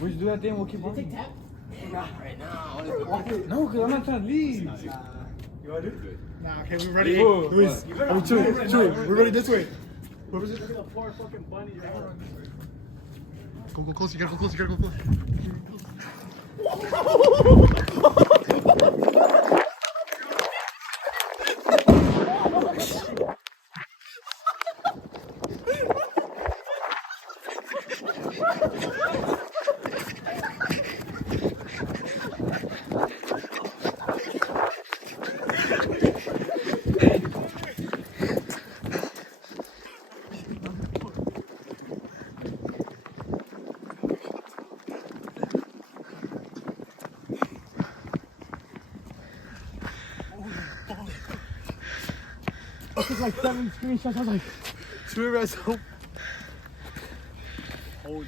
We just do that thing. We'll keep walking. Tap? Right now. No, because I'm not trying to leave. You want to do it? Nah, okay, we're ready. Whoa, Luis, I mean, Chewy, we're ready this way. Look at the poor fucking bunny you're having. Go close, you gotta go close, you gotta go close. I took like 7 screenshots. I was like, Chewy, guys, help. holy